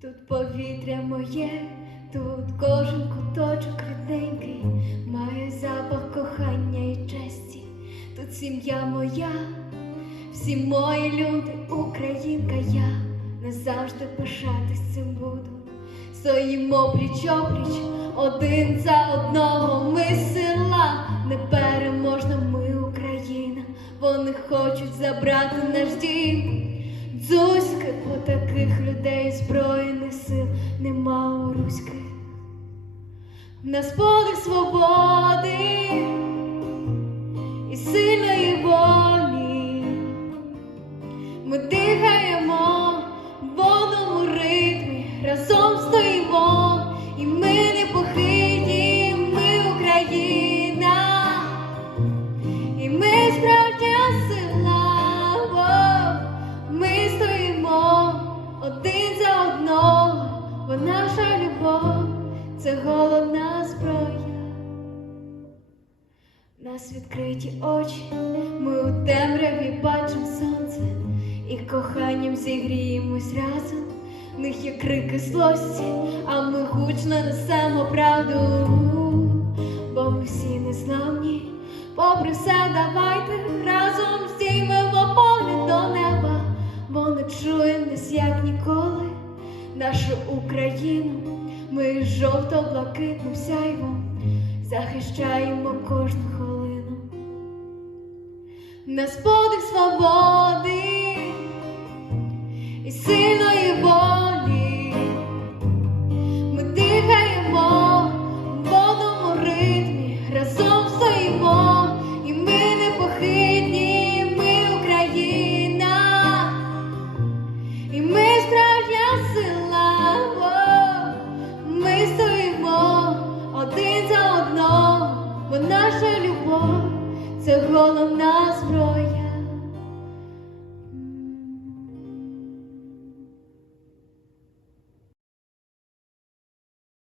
Тут повітря моє, тут кожен куточок рідненький, має запах кохання і честі, тут сім'я моя, всі мої люди, українка я, назавжди пишатись цим буду. Стоїмо пліч опліч, один за одного ми сила, непереможна ми Україна, вони хочуть забрати наш дім. Дзузьки, бо таких людей збройних сил нема у руських. Нас подих свободи і сильної волі. Ми дихаємо в одному ритмі, разом стоїмо, наша любов це головна зброя. Нас відкриті очі, ми у темряві бачимо сонце і коханням зігріємось разом. В них є крики злості, а ми гучно несемо правду, бо ми всі незламні. Попри все, давайте разом здіймемо нашу Україну. Ми жовто-блакитним сяйвом захищаємо кожну хвилину. На подих свободи і сильної наша любов це головна зброя.